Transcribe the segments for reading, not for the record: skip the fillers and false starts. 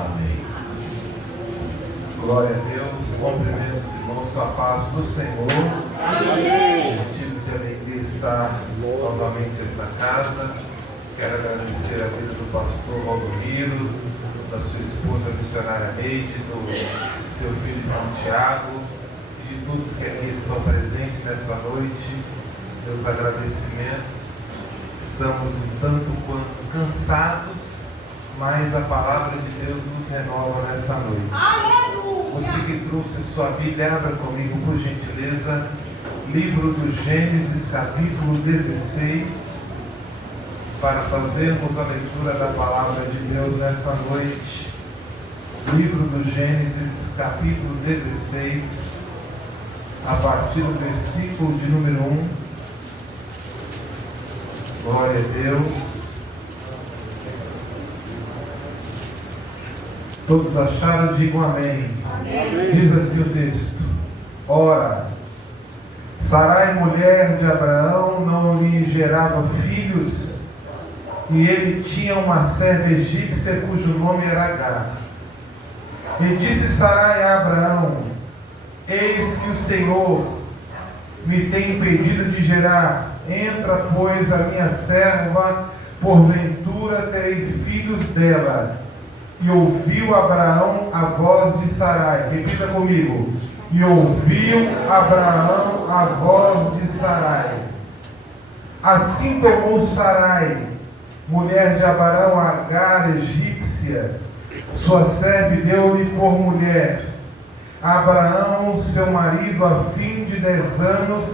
Amém. Glória a Deus. Cumprimento os irmãos com a paz do Senhor. Amém. Motivo de alegria estar novamente nesta casa. Quero agradecer a vida do pastor Valdomiro, da sua esposa missionária Neide, do seu filho João Tiago e de todos que aqui estão presentes nesta noite. Meus agradecimentos. Estamos um tanto quanto cansados, mas a palavra de Deus nos renova nessa noite. Aleluia! Você que trouxe sua Bíblia, abra comigo, por gentileza, livro do Gênesis, capítulo 16, para fazermos a leitura da palavra de Deus nessa noite. Livro do Gênesis, capítulo 16, a partir do versículo de número 1. Glória a Deus. Todos acharam? Digam amém. Amém. Diz assim o texto: Ora, Sarai, mulher de Abraão, não lhe gerava filhos, e ele tinha uma serva egípcia cujo nome era Agar. E disse Sarai a Abraão: Eis que o Senhor me tem impedido de gerar. Entra, pois, a minha serva, porventura terei filhos dela. E ouviu Abraão a voz de Sarai. Repita comigo. E ouviu Abraão a voz de Sarai. Assim tomou Sarai, mulher de Abraão, Agar, egípcia, sua serva, e deu-lhe por mulher a Abraão, seu marido, a fim de 10 anos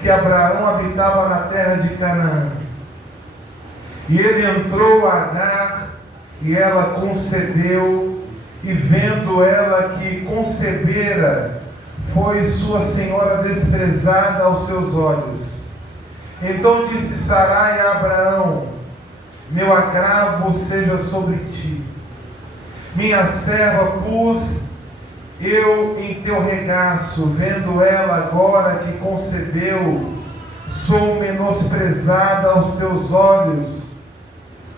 que Abraão habitava na terra de Canaã. E ele entrou a Agar, e ela concebeu, e vendo ela que concebera, foi sua senhora desprezada aos seus olhos. Então disse Sarai a Abraão: Meu agravo seja sobre ti. Minha serva pus eu em teu regaço, vendo ela agora que concebeu, sou menosprezada aos teus olhos.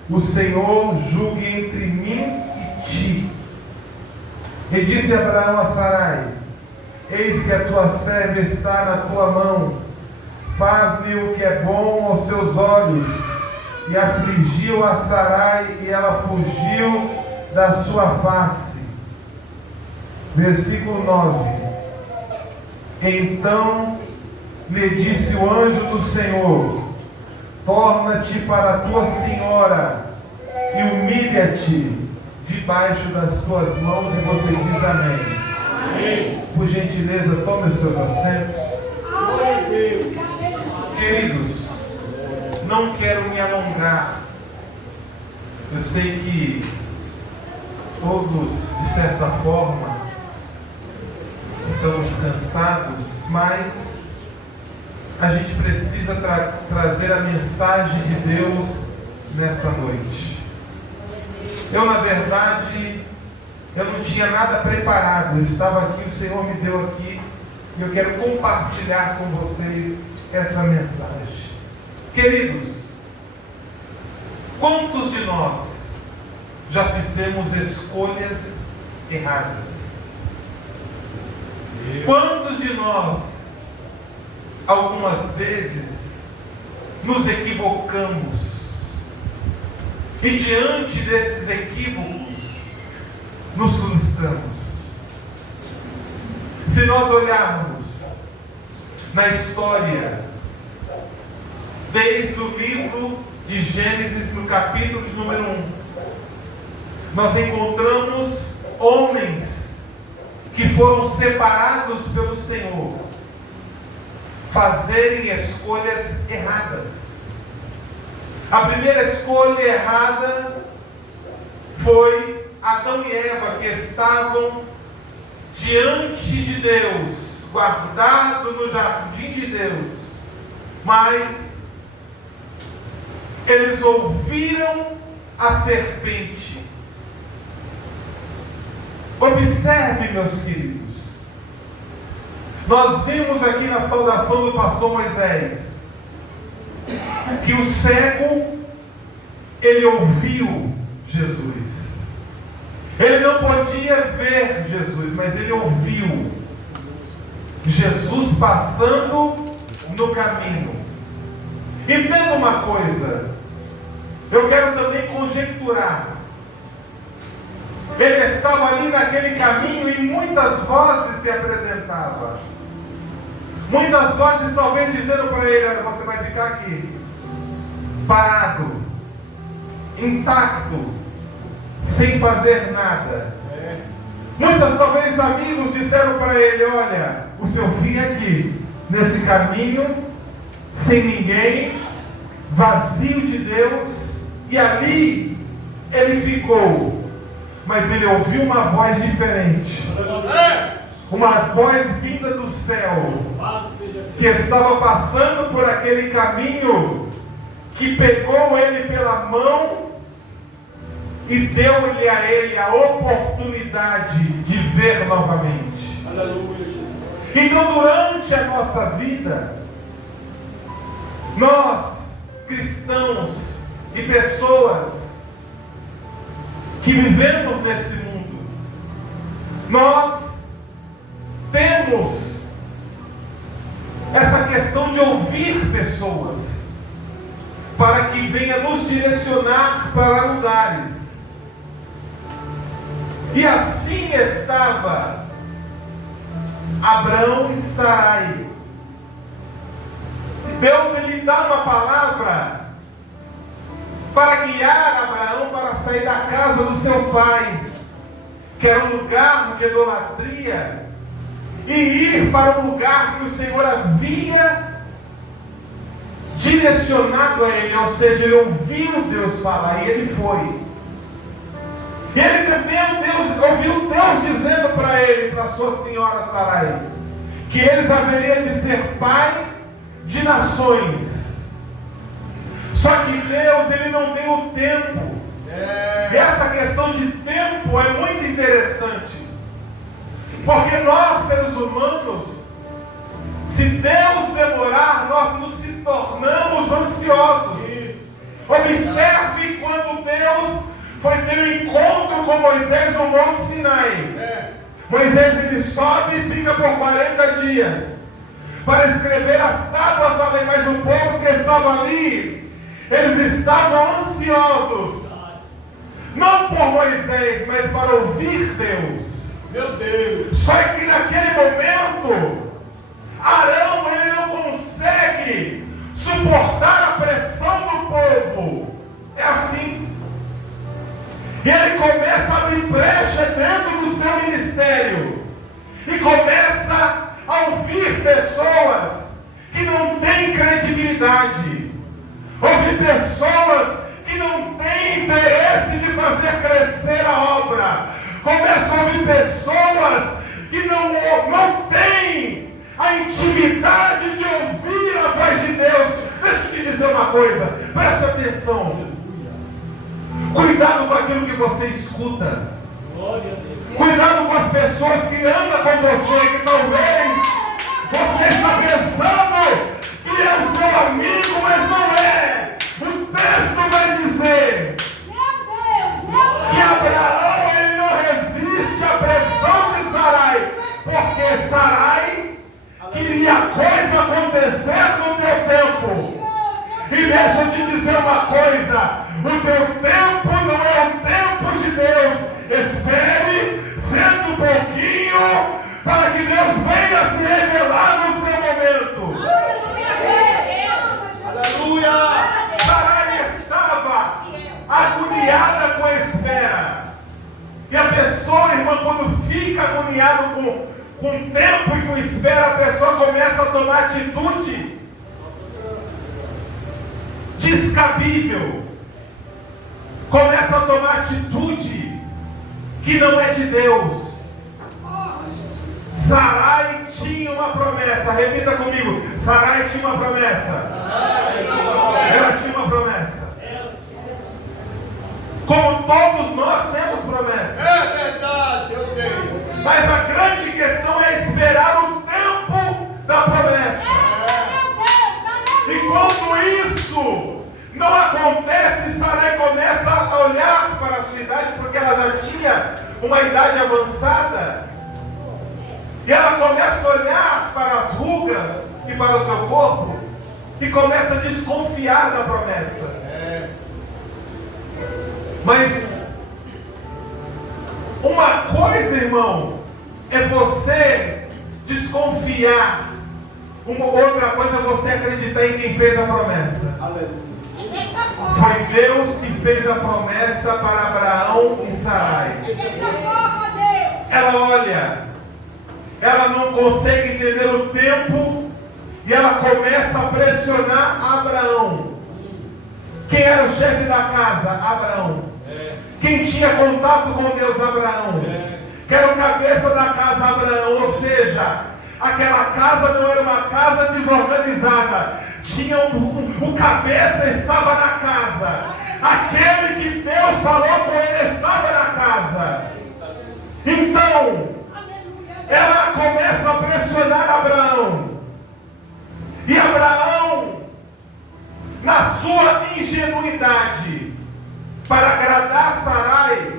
O Senhor julgue entre mim e ti. E disse Abraão a Sarai: Eis que a tua serva está na tua mão, faz-me o que é bom aos seus olhos. E afligiu a Sarai, e ela fugiu da sua face. Versículo 9. Então lhe disse o anjo do Senhor: Torna-te para a tua senhora e humilha-te debaixo das tuas mãos. E você diz amém. Amém. Por gentileza, tome os seus assentos. Glória a Deus. Queridos, não quero me alongar. Eu sei que todos, de certa forma, estamos cansados, mas a gente precisa trazer a mensagem de Deus nessa noite. Eu, na verdade, eu não tinha nada preparado. Eu estava aqui, o Senhor me deu aqui, e eu quero compartilhar com vocês essa mensagem. Queridos, quantos de nós já fizemos escolhas erradas? Quantos de nós, algumas vezes, nos equivocamos e diante desses equívocos nos frustramos? Se nós olharmos na história, desde o livro de Gênesis, no capítulo de número 1, nós encontramos homens que foram separados pelo Senhor fazerem escolhas erradas. A primeira escolha errada foi Adão e Eva, que estavam diante de Deus, guardados no jardim de Deus, mas eles ouviram a serpente. Observe, meus queridos, nós vimos aqui na saudação do pastor Moisés que o cego, ele ouviu Jesus. Ele não podia ver Jesus, mas ele ouviu Jesus passando no caminho. Entenda uma coisa, eu quero também conjecturar. Ele estava ali naquele caminho e muitas vozes se apresentavam. Muitas vozes talvez dizendo para ele: olha, você vai ficar aqui, parado, intacto, sem fazer nada. Muitas talvez amigos disseram para ele: olha, o seu fim é aqui, nesse caminho, sem ninguém, vazio de Deus. E ali ele ficou. Mas ele ouviu uma voz diferente. Uma voz vinda do céu, que estava passando por aquele caminho, que pegou ele pela mão e deu-lhe a ele a oportunidade de ver novamente. Aleluia, Jesus. Então, durante a nossa vida, nós, cristãos e pessoas que vivemos nesse mundo, nós temos essa questão de ouvir pessoas para que venha nos direcionar para lugares. E assim estava Abraão e Sarai. Deus, ele dá uma palavra para guiar Abraão para sair da casa do seu pai, que era um lugar de idolatria, e ir para um lugar que o Senhor havia direcionado a ele. Ou seja, ele ouviu Deus falar e ele foi. E ele também ouviu Deus dizendo para ele, para sua senhora Sarai, que eles haveriam de ser pai de nações. Só que Deus, ele não deu o tempo. E essa questão de tempo é muito interessante, porque nós, seres humanos, se Deus demorar, nós nos se tornamos ansiosos. Observe quando Deus foi ter um encontro com Moisés no Monte Sinai. Moisés, ele sobe e fica por 40 dias para escrever as tábuas da lei, mas o povo que estava ali, eles estavam ansiosos, não por Moisés, mas para ouvir Deus. Meu Deus. Só que naquele momento, Arão, ele não consegue suportar a pressão do povo. É assim. E ele começa a abrir brecha dentro do seu ministério. E começa a ouvir pessoas que não têm credibilidade. Ouvir pessoas que não têm interesse de fazer crescer a obra. Começa a ouvir pessoas que não têm a intimidade de ouvir a voz de Deus. Deixa eu te dizer uma coisa, preste atenção. Cuidado com aquilo que você escuta. Cuidado com as pessoas que andam com você, que talvez você está pensando que é o seu amigo, mas não é. O texto vai dizer que Abraão, ele não resiste à pressão de Sarai, porque Sarai queria a coisa acontecer no teu tempo. E deixa eu te dizer uma coisa: o teu tempo não é o tempo de Deus. Espere, senta um pouquinho, para que Deus venha se revelar no seu momento. Aleluia. Sarai estava agoniada com a espera. E a pessoa, irmã, quando fica agoniado com tempo e com espera, a pessoa começa a tomar atitude descabível. Começa a tomar atitude que não é de Deus. Sarai tinha uma promessa. Repita comigo. Sarai tinha uma promessa. Ela tinha uma promessa. Como todos nós temos promessas. É verdade, eu tenho. Mas a grande questão é esperar o tempo da promessa. E quando isso não acontece, Sarai começa a olhar para a sua idade, porque ela já tinha uma idade avançada, e ela começa a olhar para as rugas e para o seu corpo e começa a desconfiar da promessa. Mas uma coisa, irmão, é você desconfiar. Uma outra coisa é você acreditar em quem fez a promessa. Foi Deus que fez a promessa para Abraão e Sarai. Ela olha, ela não consegue entender o tempo e ela começa a pressionar Abraão. Quem era o chefe da casa? Abraão. Quem tinha contato com Deus? Abraão. Quem era o cabeça da casa? Abraão. Ou seja, aquela casa não era uma casa desorganizada. Tinha o cabeça estava na casa. Aquele que Deus falou com ele estava na casa. Então, ela começa a pressionar Abraão. E Abraão, na sua ingenuidade, para agradar Sarai,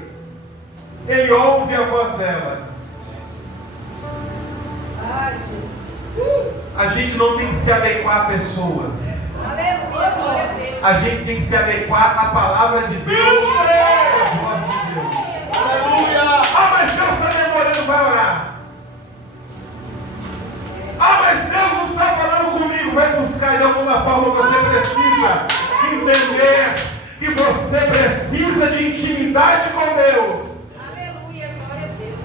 ele ouve a voz dela. A gente não tem que se adequar a pessoas. A gente tem que se adequar à palavra de Deus. À voz de Deus. Ah, mas Deus está demorando para orar. Ah, mas Deus não está falando comigo. Vai buscar de alguma forma. Você precisa entender que você precisa de intimidade com Deus. Aleluia, glória a Deus.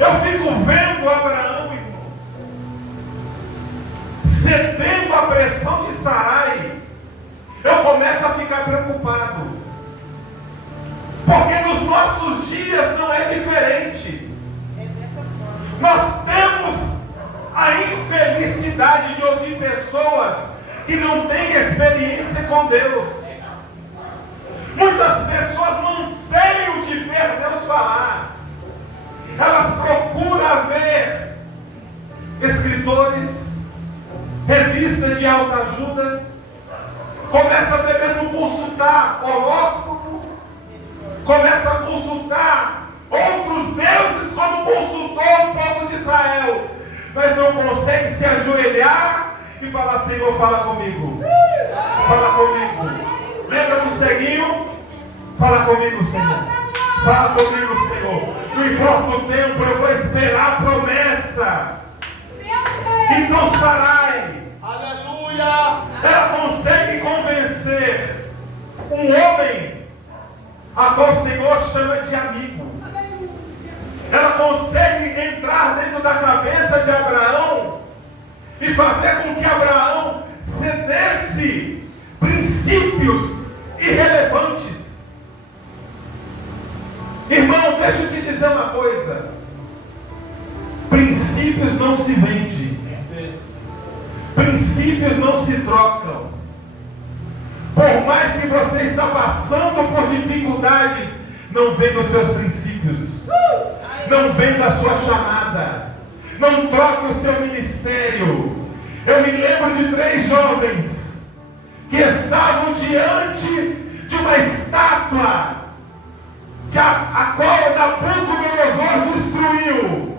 Eu fico vendo Abraão, irmãos, cedendo à pressão de Sarai. Eu começo a ficar preocupado. Porque nos nossos dias não é diferente. É dessa forma. Nós temos a infelicidade de ouvir pessoas que não têm experiência com Deus. Muitas pessoas não anseiam de ver Deus falar. Elas procuram ver escritores, revistas de autoajuda, começa até mesmo a consultar horóscopo, começa a consultar outros deuses como consultou o povo de Israel, mas não consegue se ajoelhar e falar: Senhor, fala comigo, fala comigo. Lembra do ceguinho? Fala comigo, Senhor, fala comigo, Senhor. Não importa o tempo, eu vou esperar a promessa. Então Sarai, Aleluia! ela consegue convencer um homem a qual o Senhor chama de amigo. Ela consegue entrar dentro da cabeça de Abraão e fazer com que Abraão cedesse princípios irrelevantes. Irmão, deixa eu te dizer uma coisa: princípios não se vendem, princípios não se trocam. Por mais que você está passando por dificuldades, não vem dos seus princípios, não vem da sua chamada, não troca o seu ministério. Eu me lembro de 3 jovens que estavam diante de uma estátua a qual Nabucodonosor destruiu,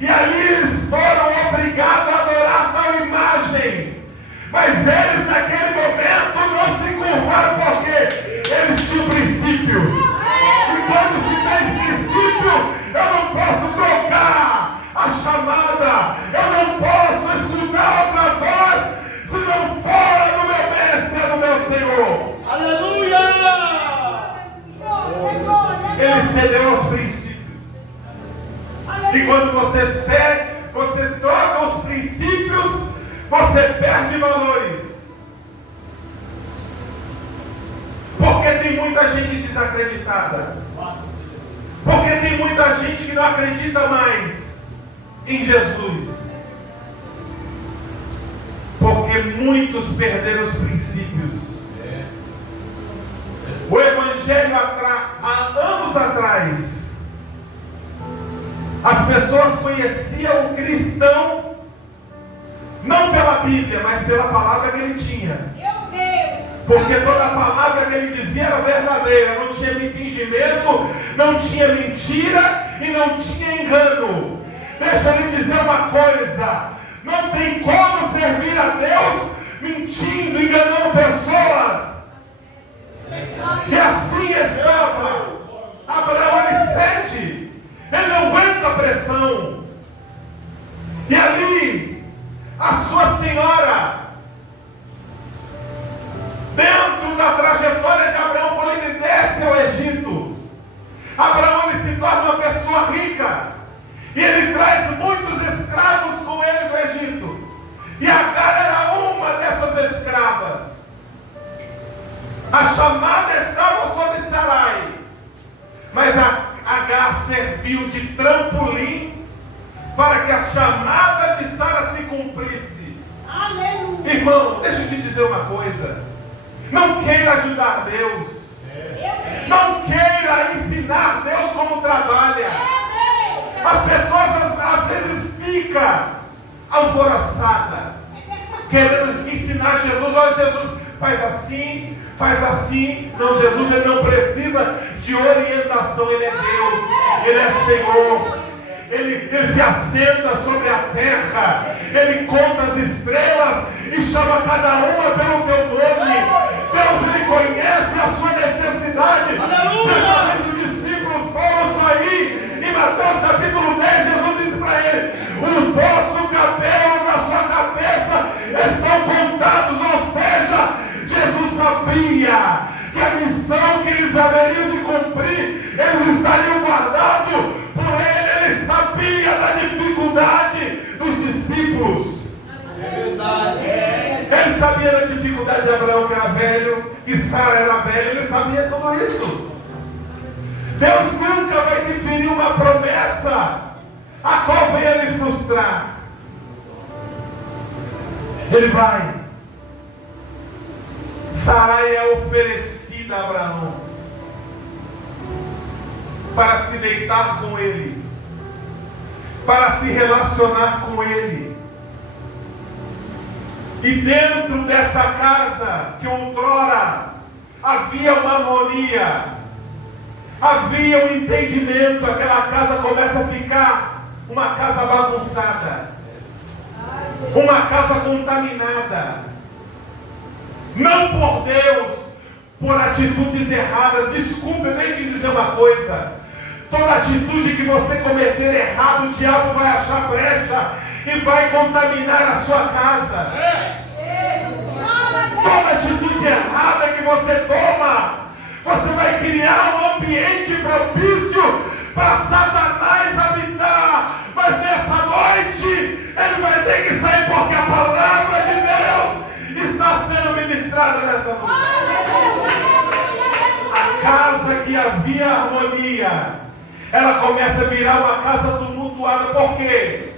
e ali eles foram obrigados a adorar tal imagem. Mas eles naquele momento não se curvaram, porque eles tinham princípios. E quando se tem princípio, eu não posso trocar a chamada, eu não posso escutar outra voz se não for do meu mestre, do meu Senhor. Aleluia! Ele cedeu aos princípios. E quando você cede, você troca os princípios, você perde valores. Porque tem muita gente desacreditada. Porque tem muita gente que não acredita mais em Jesus. Porque muitos perderam os princípios. O Evangelho há anos atrás, as pessoas conheciam o cristão não pela Bíblia, mas pela palavra que ele tinha. Meu Deus! Porque toda a palavra que ele dizia era verdadeira, não tinha fingimento, não tinha mentira e não tinha engano. Deixa eu lhe dizer uma coisa: não tem como servir a Deus mentindo, enganando pessoas. E assim estava Abraão, ele sente, ele não aguenta a pressão. E ali, a sua senhora, dentro da trajetória de Abraão, quando ele desce ao Egito, Abraão ele se torna uma pessoa rica, e ele traz muitos escravos com ele do Egito, e Agar era uma dessas escravas. A chamada estava sobre Sarai, mas Agar serviu de trampolim para que a chamada de Sara se cumprisse. Aleluia. Irmão, deixa eu te dizer uma coisa: não queira ajudar Deus, não queira ensinar Deus como trabalha. As pessoas às vezes ficam alvoroçadas, querendo ensinar Jesus. Olha, Jesus faz assim, faz assim. Não, Jesus ele não precisa de orientação, ele é Deus, ele é Senhor. Ele se assenta sobre a terra, ele conta as estrelas e chama cada uma pelo teu nome. Deus ele conhece a sua necessidade. Aleluia! Os discípulos foram sair, em Mateus capítulo 10, Jesus disse para ele: o vosso cabelo na sua cabeça estão contados. Ou seja, Jesus sabia que a missão que eles haveriam de cumprir, eles estariam guardados por ele. Ele sabia da dificuldade dos discípulos. É verdade. Ele sabia da dificuldade de Abraão, que era velho, que Sara era velha. Ele sabia tudo isso. Deus nunca vai definir uma promessa a qual venha lhe frustrar. Ele vai. Sarai é oferecida a Abraão para se deitar com ele, para se relacionar com ele. E dentro dessa casa, que outrora havia uma harmonia, havia um entendimento, aquela casa começa a ficar uma casa bagunçada, uma casa contaminada. Não por Deus, por atitudes erradas. Desculpe, eu tenho que dizer uma coisa: toda atitude que você cometer errado, o diabo vai achar brecha e vai contaminar a sua casa. Toda atitude errada que você toma, você vai criar um ambiente propício para Satanás habitar. Mas nessa noite ele vai ter que sair, porque a palavra de Deus está sendo ministrada nessa noite. A casa que havia harmonia, ela começa a virar uma casa tumultuada. Por quê?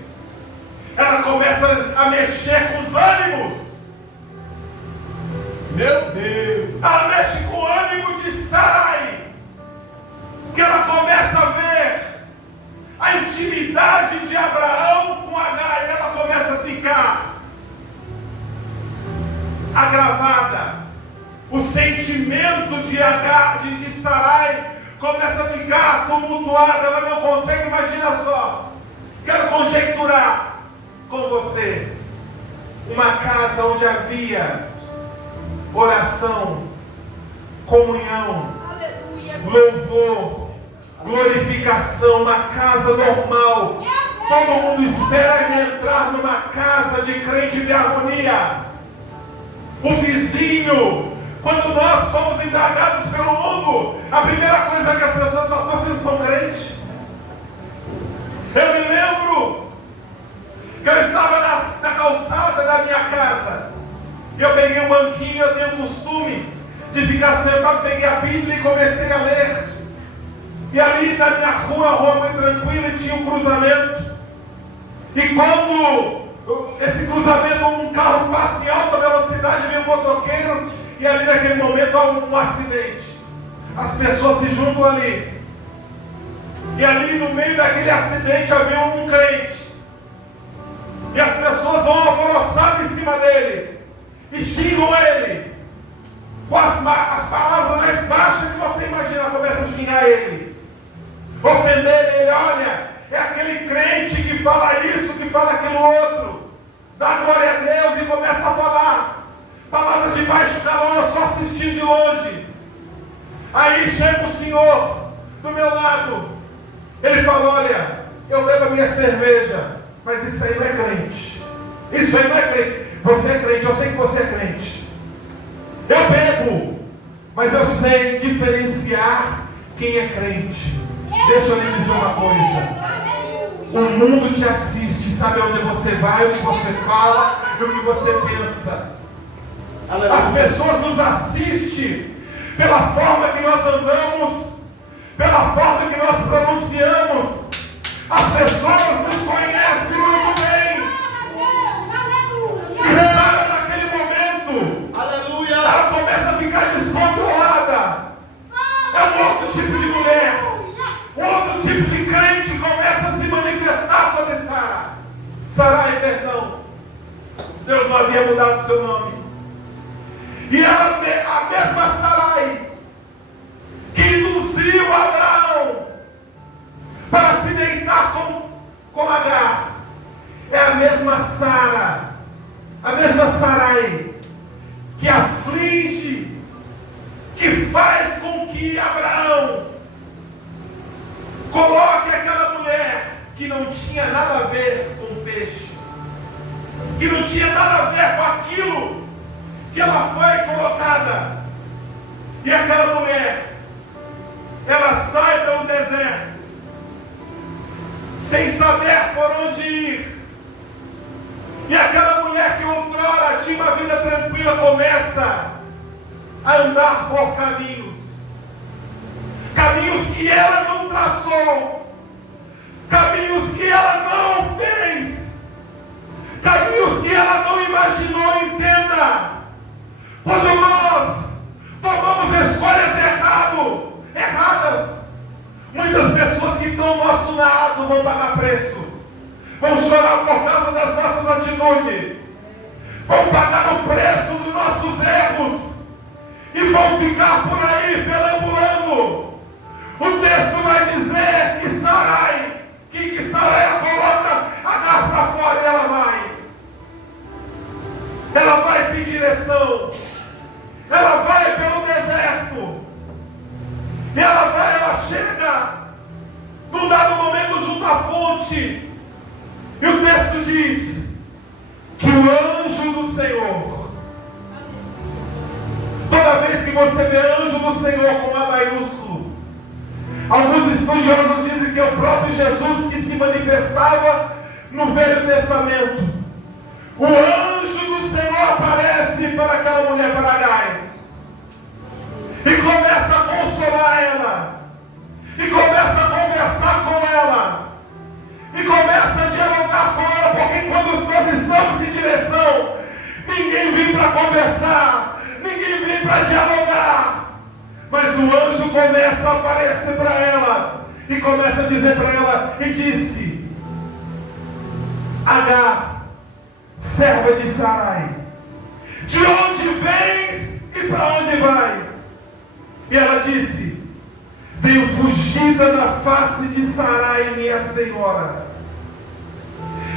Ela começa a mexer com os ânimos. Meu Deus. Ela mexe com o ânimo de Sarai, que ela começa a ver a intimidade de Abraão com Agar, e ela começa a ficar agravada. O sentimento de Agar, de Sarai, começa a ficar tumultuado. Ela não consegue. Imagina só, quero conjecturar com você uma casa onde havia oração, comunhão, Aleluia. louvor, glorificação, uma casa normal. Todo mundo espera entrar numa casa de crente de harmonia. O vizinho, quando nós somos indagados pelo mundo, a primeira coisa que as pessoas falam: vocês são crentes? Eu me lembro que eu estava na calçada da minha casa. Eu peguei um banquinho, eu tenho o costume de ficar sentado, peguei a Bíblia e comecei a ler. E ali na minha rua, a rua muito tranquila, e tinha um cruzamento. E quando esse cruzamento, um carro passa em alta velocidade, vem um motoqueiro, e ali naquele momento há um acidente. As pessoas se juntam ali. E ali no meio daquele acidente havia um crente. E as pessoas vão alvoroçadas em cima dele e xingam ele. com as palavras mais baixas que você imagina, começa a xingar ele, ofender ele. Olha, é aquele crente que fala isso, que fala aquilo outro, dá glória a Deus e começa a falar palavras de baixo calor, eu só assistindo de longe. Aí chega o senhor do meu lado, ele fala: olha, eu bebo a minha cerveja, mas isso aí não é crente. Isso aí não é crente. Você é crente, eu sei que você é crente. Eu bebo, mas eu sei diferenciar quem é crente. Deixa eu lhe dizer uma coisa. O mundo te assiste, sabe onde você vai, o que você fala e o que você pensa. As pessoas nos assistem pela forma que nós andamos, pela forma que nós pronunciamos. As pessoas nos conhecem muito bem. E Sara, naquele momento, Aleluia. ela começa a ficar descontrolada. É um outro tipo de mulher. Um outro tipo de crente começa a se manifestar sobre Sara. Sarai, perdão. Deus não havia mudado o seu nome. E ela, a mesma Sarai, que induziu Abraão para se deitar com Agar, é a mesma Sara, a mesma Sarai, que aflige, que faz com que Abraão coloque aquela mulher que não tinha nada a ver com o peixe, que não tinha nada a ver com aquilo que ela foi colocada. E aquela mulher, ela sai pelo deserto, sem saber por onde ir. E aquela mulher que outrora tinha uma vida tranquila começa a andar por caminhos que ela não traçou, caminhos que ela não fez, caminhos que ela não imaginou. Entenda, quando nós tomamos escolhas erradas, muitas pessoas que estão ao nosso lado vão pagar preço, vão chorar por causa das nossas atitudes, vão pagar o preço dos nossos erros e vão ficar por aí perambulando. O texto vai dizer que Sarai, que Sarai coloca Agar para fora e ela vai sem direção, ela vai pelo deserto, e ela chega num dado momento junto à fonte, e o texto diz que o anjo do Senhor, toda vez que você vê anjo do Senhor com A maiúsculo, alguns estudiosos dizem que é o próprio Jesus que se manifestava no Velho Testamento. O anjo do Senhor aparece para aquela mulher, para Agar, e começa a consolar ela, e começa a conversar com ela, e começa a dialogar com ela, porque quando nós estamos em direção, ninguém vem para conversar, ninguém vem para dialogar. Mas o anjo começa a aparecer para ela e começa a dizer para ela, e disse: Agar, serva de Sarai, de onde vens e para onde vais? E ela disse: venho fugida da face de Sarai, minha senhora.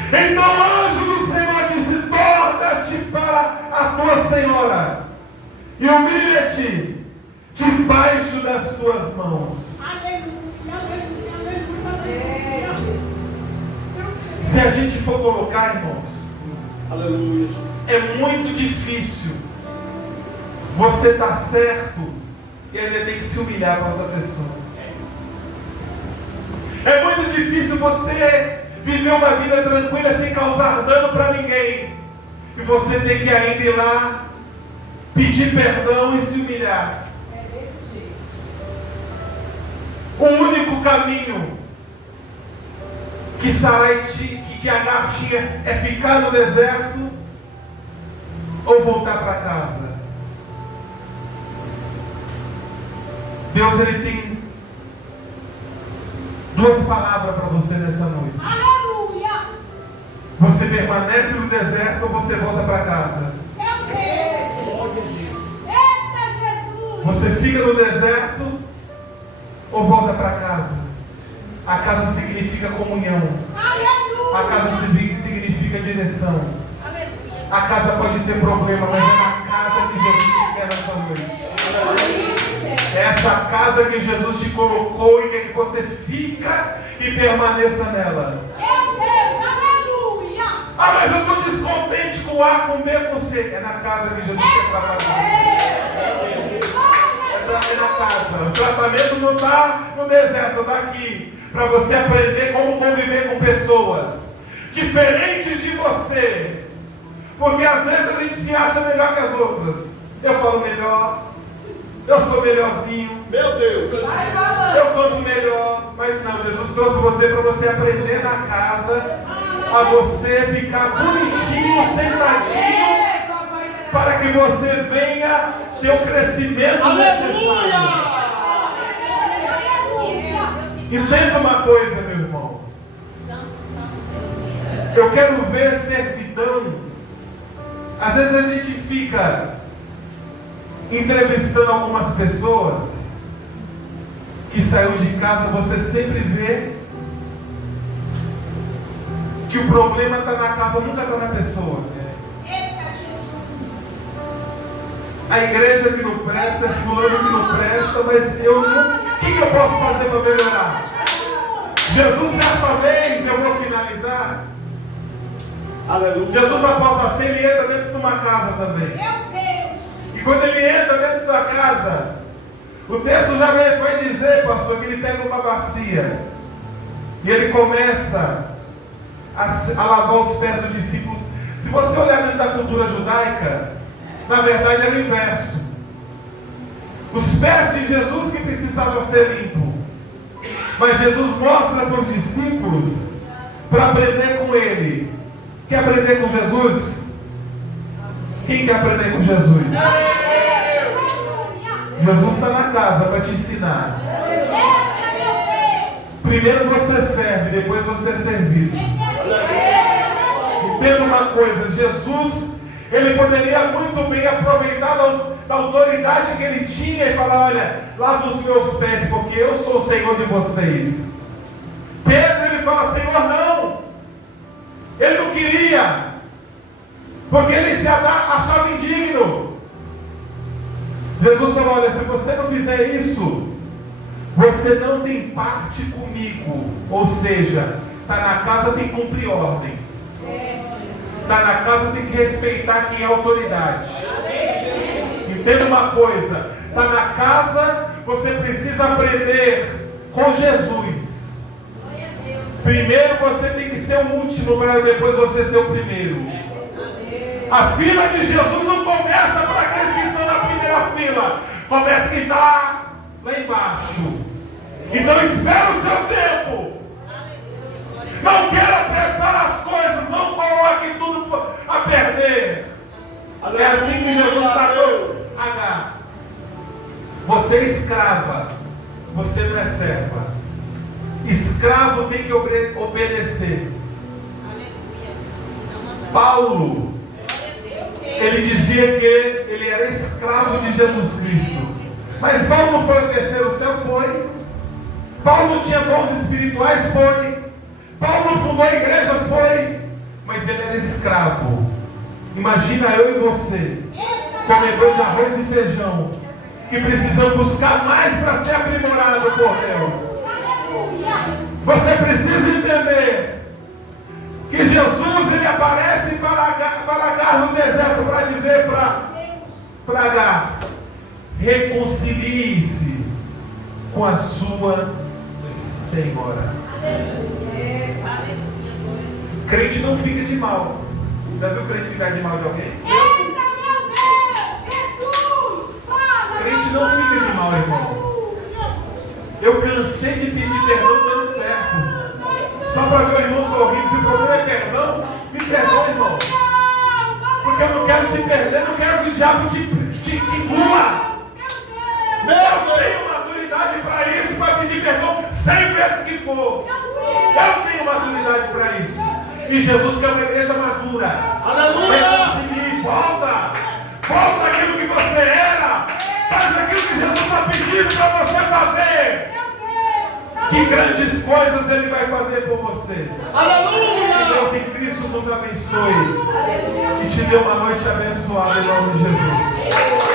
Então o anjo do Senhor disse: torna-te para a tua senhora e humilha-te debaixo das tuas mãos. Se a gente for colocar, irmãos, Aleluia. é muito difícil você estar certo e ainda tem que se humilhar para outra pessoa. É muito difícil você viver uma vida tranquila sem causar dano para ninguém, e você tem que ainda ir lá pedir perdão e se humilhar. O único caminho que que Agar tinha é ficar no deserto ou voltar para casa. Deus, ele tem duas palavras para você nessa noite. Aleluia! Você permanece no deserto ou você volta para casa? Meu Deus! Eita, Você fica no deserto ou volta para casa? A casa significa comunhão. A casa significa direção. A casa pode ter problema, mas é na casa que Jesus te quer nessa noite. É essa casa que Jesus te colocou e quer que você fica e permaneça nela. Ah, mas eu estou descontente com A, com B, com C. É na casa que Jesus quer trabalhar. É na casa. O tratamento não está no deserto, está aqui. Para você aprender como conviver com pessoas diferentes de você. Porque às vezes a gente se acha melhor que as outras. Eu falo melhor. Eu sou melhorzinho. Meu Deus. Eu canto melhor. Mas não, Jesus trouxe você para você aprender na casa a você ficar bonitinho, sentadinho, para que você venha ter o crescimento necessário. Entenda uma coisa, meu irmão. Eu quero ver servidão. Às vezes a gente fica entrevistando algumas pessoas que saiu de casa, você sempre vê que o problema está na casa, nunca está na pessoa. A igreja que não presta, fulano que não presta, mas eu não. O que eu posso fazer para melhorar? Jesus, certa vez, eu vou finalizar. Aleluia. Jesus, após a ceia, ele entra dentro de uma casa também. E quando ele entra dentro da casa, o texto já vai dizer, pastor, que ele pega uma bacia e ele começa a lavar os pés dos discípulos. Se você olhar dentro da cultura judaica, na verdade era o inverso. Os pés de Jesus que precisavam ser limpos. Mas Jesus mostra para os discípulos para aprender com ele. Quer aprender com Jesus? Quem quer aprender com Jesus? Jesus está na casa para te ensinar. Primeiro você serve, depois você é servido. Entenda uma coisa, Jesus, ele poderia muito bem aproveitar da autoridade que ele tinha e falar, olha, lava os meus pés, porque eu sou o Senhor de vocês. Pedro, ele fala, Senhor, não. Ele não queria, porque ele se achava indigno. Jesus falou, olha, se você não fizer isso, você não tem parte comigo. Ou seja, está na casa, tem que cumprir ordem. Está na casa, tem que respeitar quem é autoridade. Entenda uma coisa, está na casa, você precisa aprender com Jesus. Primeiro você tem que ser o último, para depois você ser o primeiro. A fila de Jesus não começa para aqueles que estão na primeira fila, começa quem está lá embaixo. Então espera o seu tempo. Não queira apressar as coisas, não coloque tudo a perder. É assim que Jesus está com H. Você é escrava, você não é serva. Escravo tem que obedecer. Paulo, ele dizia que ele era escravo de Jesus Cristo. Mas Paulo não foi o terceiro céu? Foi. Paulo não tinha dons espirituais? Foi. Paulo não fundou igrejas? Foi. Mas ele era escravo. Imagina eu e você, comedor de arroz e feijão, que precisamos buscar mais para ser aprimorado por Deus. Você precisa entender que Jesus, ele aparece para Agar no deserto para dizer para Agar, reconcilie-se com a sua senhora. Crente não fica de mal. Já viu crente ficar de mal de alguém? Eita, meu Deus! Jesus! Fala! Crente não fica de mal, irmão. Eu cansei de pedir perdão dando certo. Só para ver o irmão sorrindo. Se o problema é perdão, me perdoa, irmão. Porque eu não quero te perder, não quero que o diabo te engula. Eu tenho maturidade para isso, para pedir perdão 100 vezes que for. Eu tenho maturidade para isso. E Jesus quer uma igreja madura. Aleluia! Volta aquilo que você era, para Faz aquilo que Jesus está pedindo para você fazer. Que grandes coisas Ele vai fazer por você. Aleluia! Que Deus em Cristo nos abençoe. E te dê uma noite abençoada em nome de Jesus.